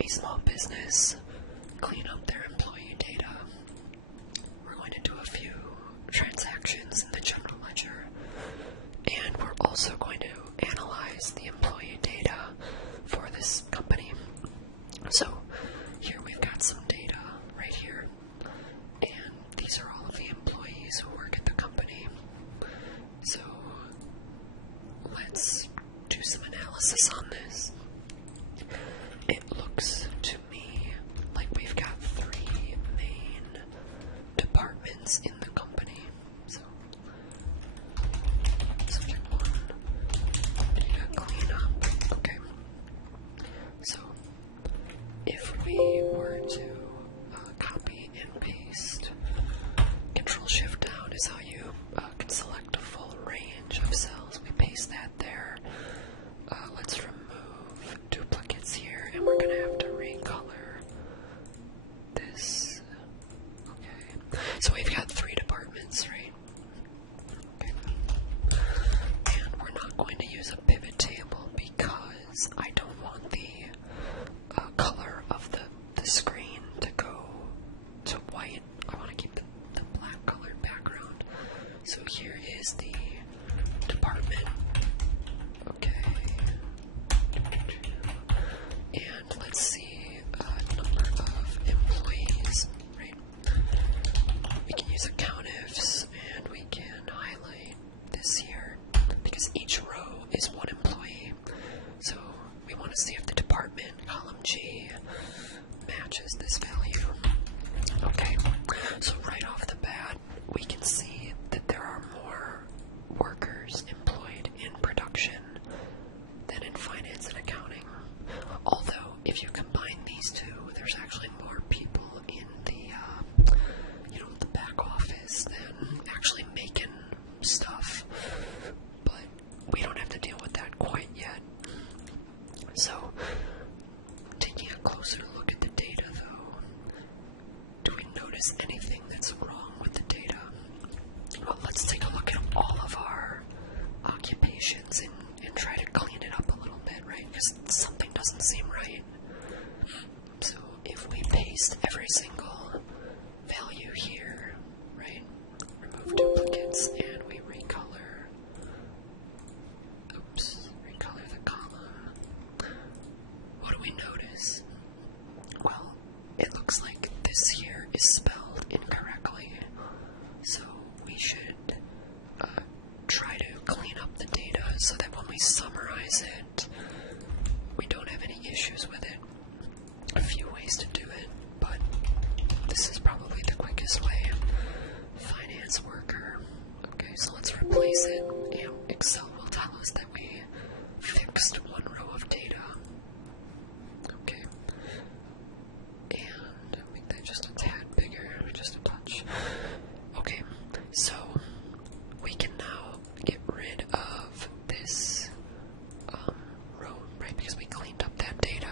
a small business clean up their employee data. We're going to do a few transactions in the general ledger, and we're also going to analyze the employee data for this company. So here we've got some data right here, and these are all of the employees who work at the company. So let's do some analysis on this. It looks to me like we've got three main departments in the company. So subject one, data cleanup. Okay. So if we were to copy and paste, Control Shift down is how you can select a full range of cells. We paste that there. Let's remove duplicates here, and we're going to have to recolor this. Okay. So we've got three departments, right? Okay. And we're not going to use a pivot table because I don't want the color of the screen to go to white. I want to keep the black colored background. So here is the department. Okay. And let's see number of employees, right? We can use a countifs, and we can highlight this here because each row is one employee. So we want to see if the department, column G, matches this value. Okay, so right off the bat, we can see that there are more workers employed in production than in finance and accounting. Although, if you combine these two, there's actually more people in the, the back office than actually making stuff. But we don't have to deal with that quite yet. So, taking a closer look at the data, though, do we notice anything that's wrong with the data? Well, let's take a look at all of our occupations and try to clean it up a little bit, right? Because something doesn't seem right. So if we paste every single value here, right? Remove duplicates, and we recolor. Recolor the column. What do we notice? Well, it looks like this here is spelled incorrectly. So we should try to clean up the data so that when we summarize it, we don't have any issues with it. A few ways to do it, but this is probably the quickest way. Finance worker. Okay, so let's replace it. And Excel will tell us that we fixed one row of data. Okay. And make that just a tad bigger, just a touch. Okay, so we can now get rid of this row, right? Because we cleaned up that data.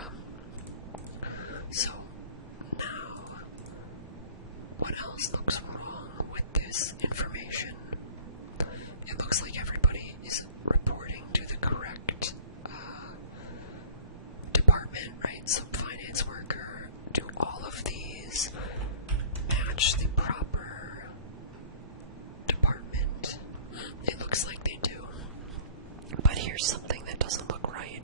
So now, what else looks wrong with this information? It looks like everybody is reporting to the correct department, right? So finance worker, do all of these match the proper department? It looks like they do. But here's something that doesn't look right.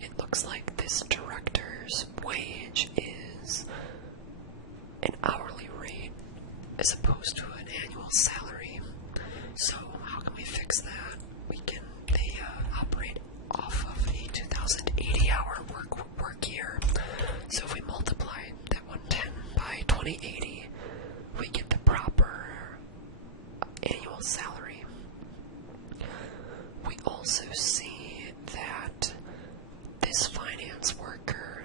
It looks like this director's wage is an hourly rate as opposed to an annual salary. So how can we fix that? They operate off of a 2,080-hour work year. So if we multiply that 110 by 2080, we get the proper annual salary. We also see that this finance worker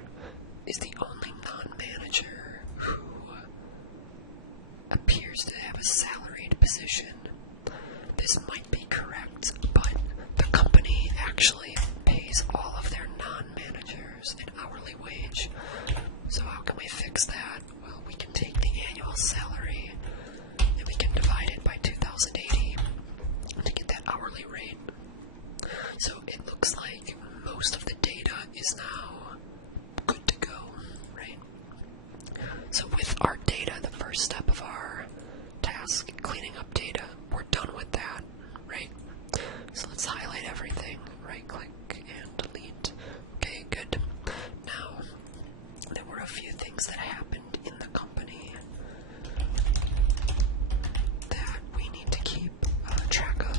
is the only non-manager who appears to have a salaried position. This might be correct, but the company actually pays all of their non-managers an hourly wage. So how can we fix that? Well, we can take the annual salary and we can divide it by 2,080 to get that hourly rate. So it looks like most of the data is now good to go. first step of our task, cleaning up data. We're done with that, right? So let's highlight everything, right click and delete. Okay, good. Now, there were a few things that happened in the company that we need to keep track of.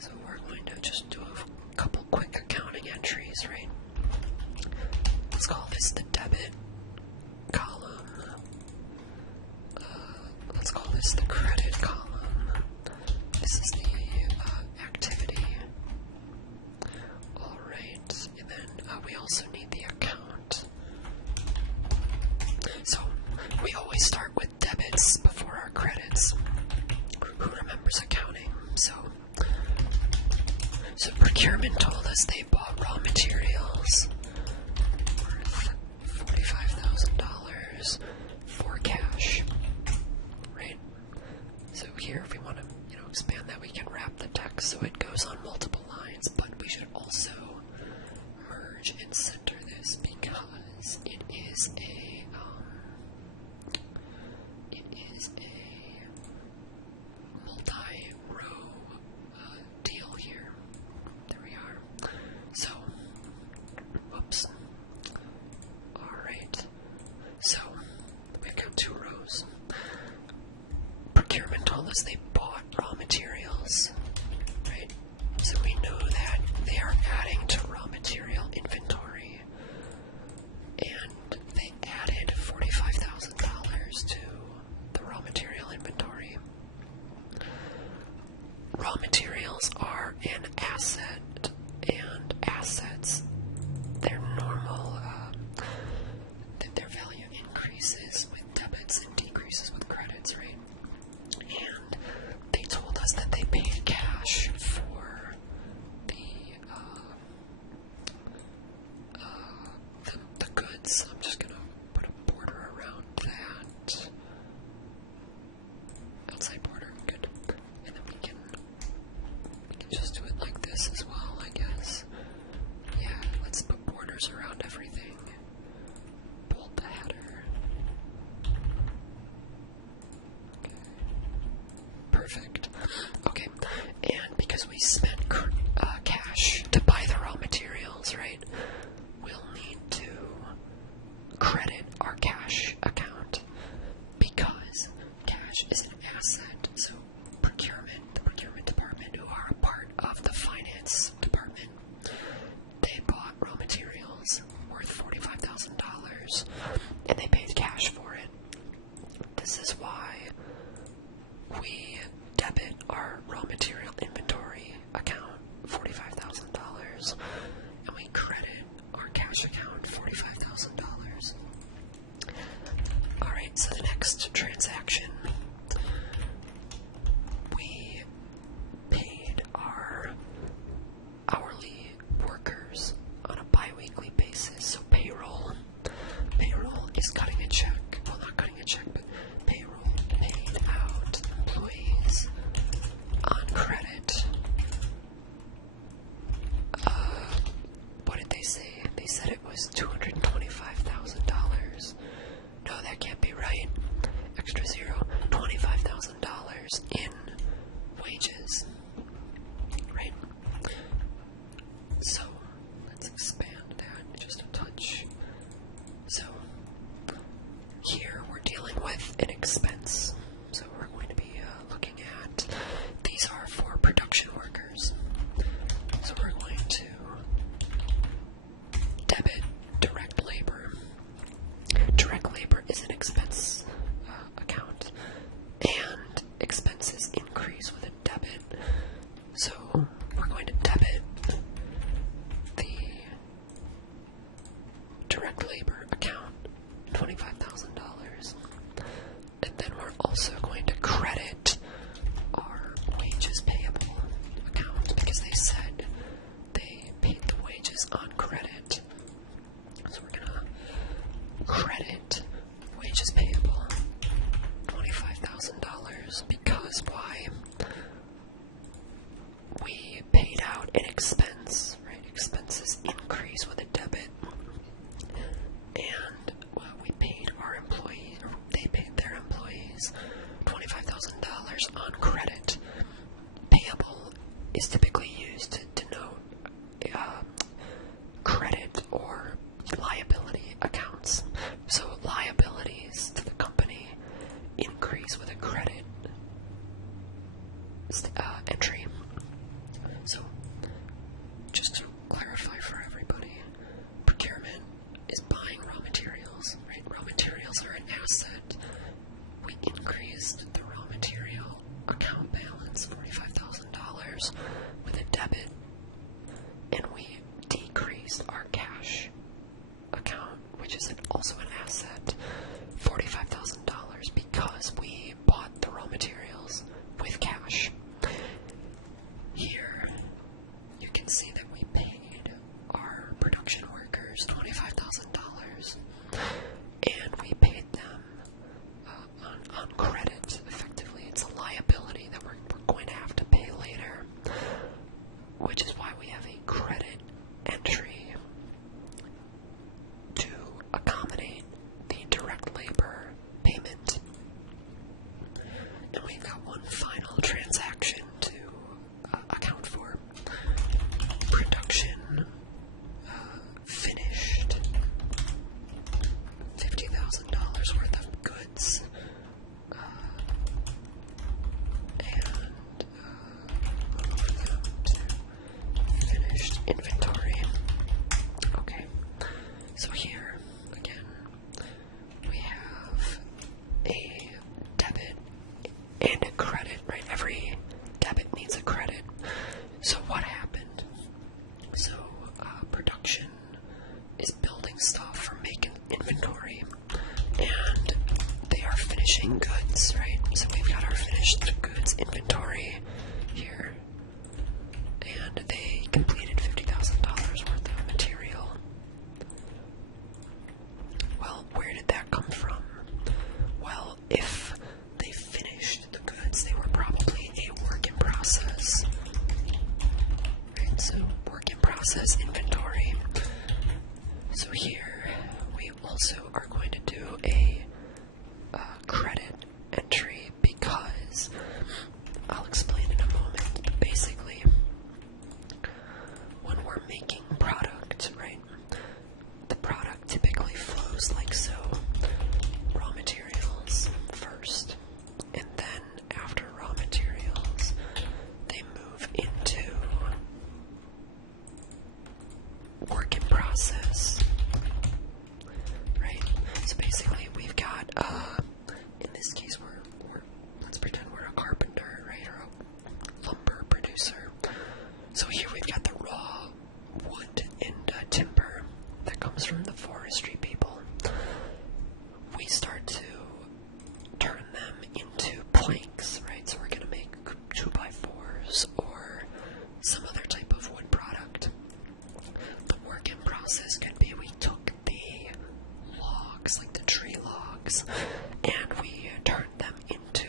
So we're going to just do a couple quick accounting entries, right? Let's call this the debit column. Let's call this the credit column. This is the activity. Alright, and then we also need the account. So, we always start with debits before our credits. Who remembers accounting? So procurement told us they bought raw materials worth $45,000 for cash, right? So here, if we want to, expand that, we can wrap the text so it goes on multiple lines, but we should also merge and center this because it is a multi-row deal here. There we are. So, whoops. Alright. So, we've got 2 rows. Procurement told us they bought raw materials, right? So we know that they are adding to raw material inventory. And they added $45,000 to the raw material inventory. Raw materials are an asset, and assets, their normal, their value increases with debits and decreases with credits, right? And they told us that they paid cash for the goods. I'm just gonna put a border around that. Outside border, good. And then we can just do it like this as well, I guess. Yeah, let's put borders around everything. Bold the header. Okay. Perfect. Okay, and because we spent cash to buy the raw materials, right, we'll need to credit our cash account because cash is an asset. So the procurement department, who are a part of the finance department, they bought raw materials worth $45,000 and they paid cash for it. This is why we debit our raw material inventory account $45,000 and we credit our cash account $45,000. Alright, so the next transaction, we paid our hourly workers on a bi-weekly basis. So payroll is cutting a check. Well, not cutting a check, but payroll paid out employees on credit. What did they say? They said it was $225,000. No, that can't be right. Extra zero. $25,000 in wages. Right? So, let's expand that just a touch. So, here we're dealing with an expense. So we're going to be looking at, these are for production workers. So we're going to debit direct labor. Direct labor is an expense account, and expenses increase with a debit. So we're going to debit the direct labor account, $25,000, and then we're also going to credit our wages payable account because they said they paid the wages on credit. So we're gonna credit wages payable $25,000 because why? We paid out an expense, right? Expenses increase with a debit. increased our cash account, which is also an asset, $45,000, because we bought the raw materials with cash. Here, you can see that we paid our production workers $25,000, and we paid them on credit. Effectively, it's a liability that we're going to have to pay later, which is why we have a credit entry to accommodate the direct labor payment. And we've got one final transaction to account for. Production finished $50,000 worth of goods, and them to finished inventory. Okay, so here again we have a debit and a credit, right? Every debit needs a credit. So what happened? So production is building stuff for making inventory, and they are finishing goods, right? So we've got our finished goods inventory here, and they completed $50,000 worth of material. Well, where did that come from? Well, if they finished the goods, they were probably a work in process. Right, so work in process inventory. So here, we also are going to do a credit entry, because I'll explain in a moment. But basically, when we're making product, right, the product typically flows like so. Raw materials first, and then after raw materials, they move into work in process, right? So basically, we've got, in this case, let's pretend we're a carpenter, right, or a lumber producer. So here we've got the raw wood and timber that comes from the forestry people. We start to turn them into planks, right? So we're going to make 2x4s or some other type of wood product. The work in process could be we took the logs, like the tree logs, and we turned them into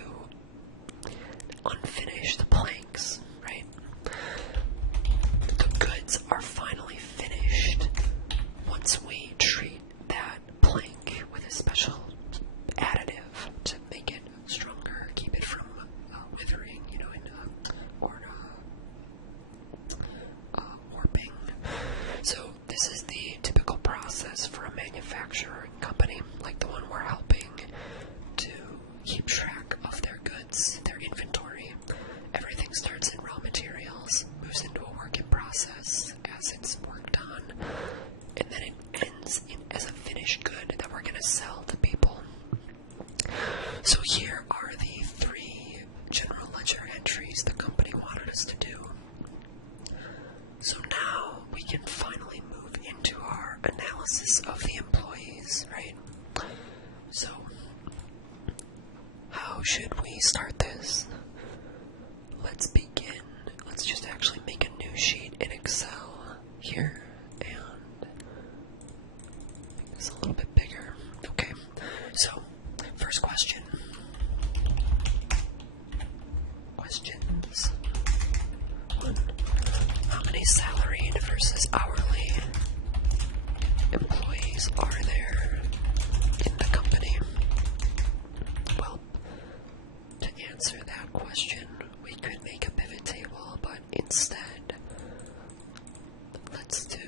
unfinished planks, right? The goods are finally finished once we treat that plank with a special additive to make it stronger, keep it from withering, or warping. So this is the typical process for a manufacturing company, like the one we're helping, to keep track of their goods, their inventory. Everything starts in raw materials, moves into a work in process as it's worked on, and then it ends as a finished good that we're going to sell to people. So here are the 3 general ledger entries the company wanted us to do. So now we can finally move into our analysis of the employees, right? So how should we start this? Let's begin. Let's just actually make a new sheet in Excel here, and make this a little bit bigger. Okay, so first question. Questions. 1. How many salaried versus hourly employees are there in the company? Well, to answer that question, we could make a pivot table, but instead, let's do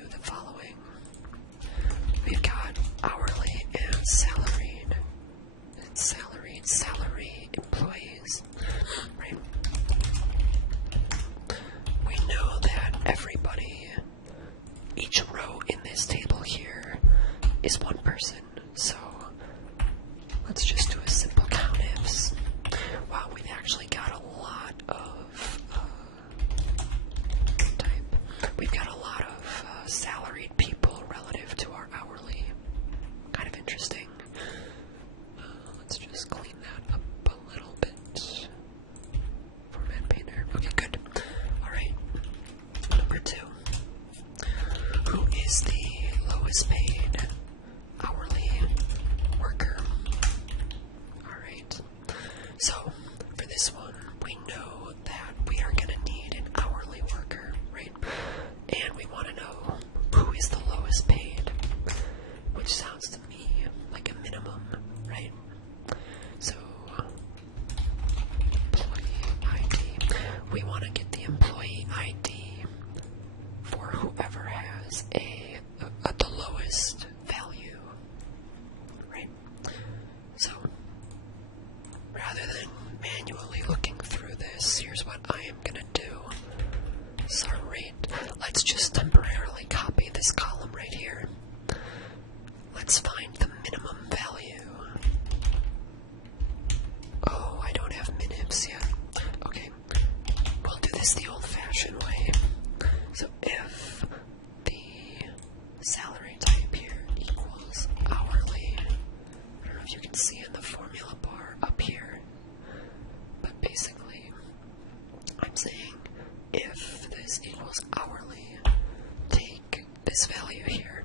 is the lowest paid hourly worker? Alright, so for this one, we know that we are going to need an hourly worker, right? And we want to know who is the lowest paid, which sounds to me like a minimum, right? So, employee ID. We want to get the employee ID for whoever has the lowest value, right? So, rather than manually looking through this, here's what I am gonna do. So, let's just temporarily copy this column right here. Let's find the minimum value. Oh, I don't have minifs yet. Okay, we'll do this the old-fashioned way. So if the salary type here equals hourly, I don't know if you can see in the formula bar up here, but basically I'm saying if this equals hourly, take this value here.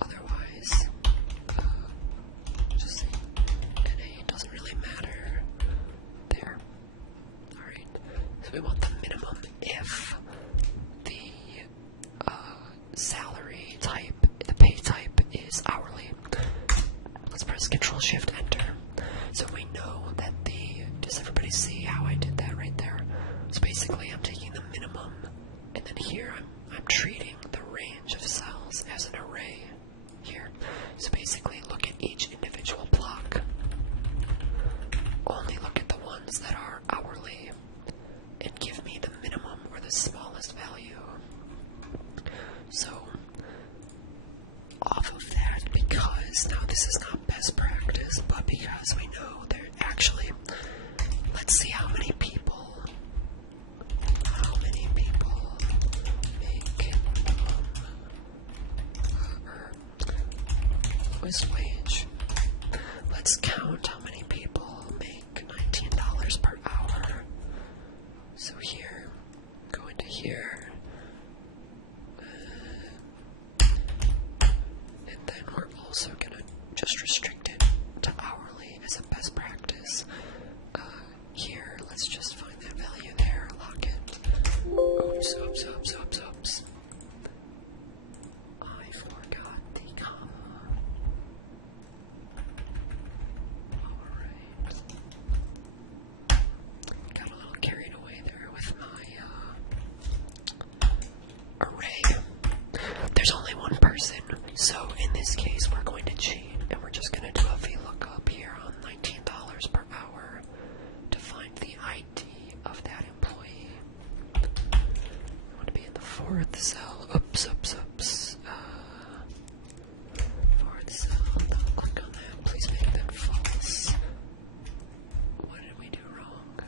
Otherwise, just NA doesn't really matter there. Alright, so we want the minimum if the salary type, the pay type is hourly. Let's press Control Shift Enter. So we know that does everybody see how I did that right there? So basically I'm taking the minimum, and then here I'm treating the range of cells as an array here. So basically look at each individual block. Only look at the ones that are hourly and give me the minimum or the smallest value. So off of that, because now this is not best practice, but because we know there actually, let's see how many people make lowest wage. Let's count how many people make $19 per hour. So here, go into here, and then we're also gonna just restrict it to hourly as a best practice. Here, let's just find that value there, lock it. Oops. I forgot the comma. Alright. Got a little carried away there with my array. There's only one person, so in this case we're going to cheat and we're just going to do a VLOOKUP here on $19 per hour to find the ID of that employee. I want to be in the fourth cell. Oops. Fourth cell. Double click on that. Please make that false. What did we do wrong?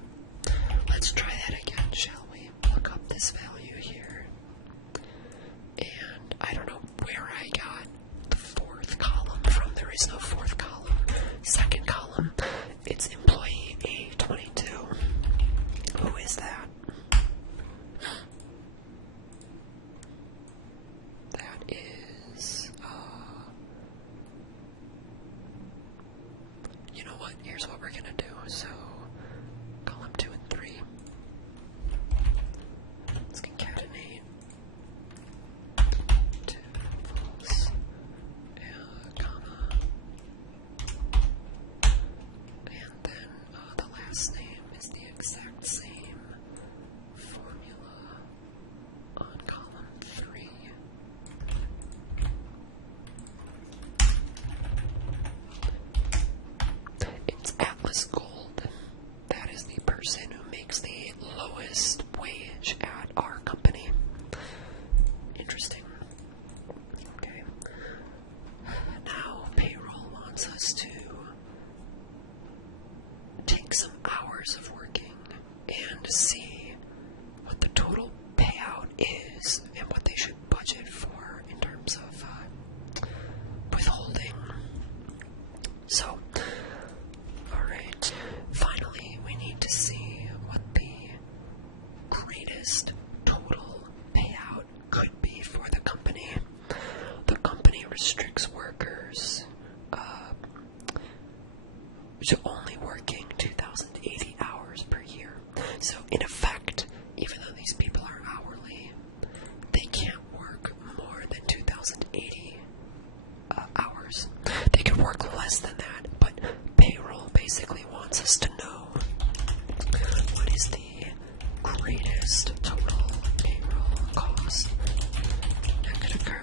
Let's try that again, shall we? Look up this value here. And I don't know where I got the fourth column from. There is no fourth column. Second column, it's employee A22. Who is that? That is, you know what? Here's what we're gonna do. So, column 2 and 3. Let's concatenate. 2 false, comma, and then the last name is the exact same formula on column 3. It's Atlas Gold.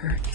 number